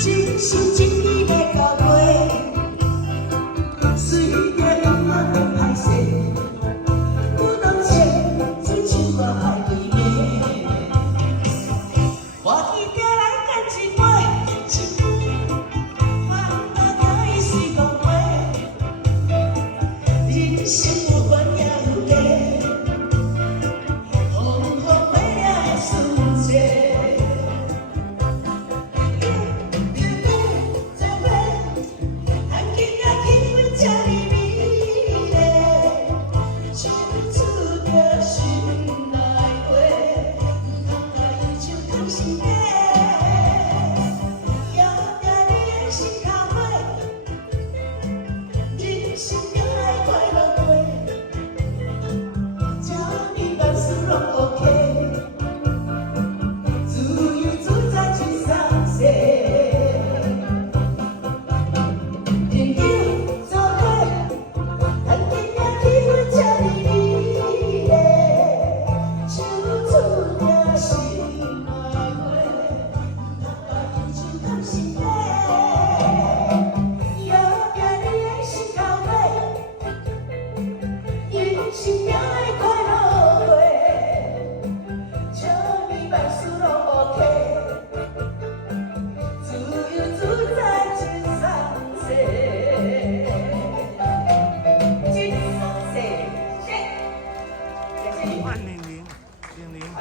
真心真意的交陪，随着音乐的拍摄，有当时只唱我爱你的。欢喜着来干一杯，一杯，我不敢意是讲话，人生有烦也有累，风风火火的顺势。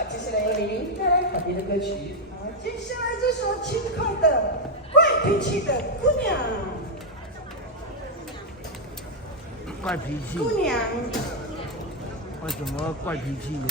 接下来由李玲带来特别的歌曲。接下来这首轻快的《怪脾气的姑娘》。怪脾气。姑娘。为什么怪脾气呢？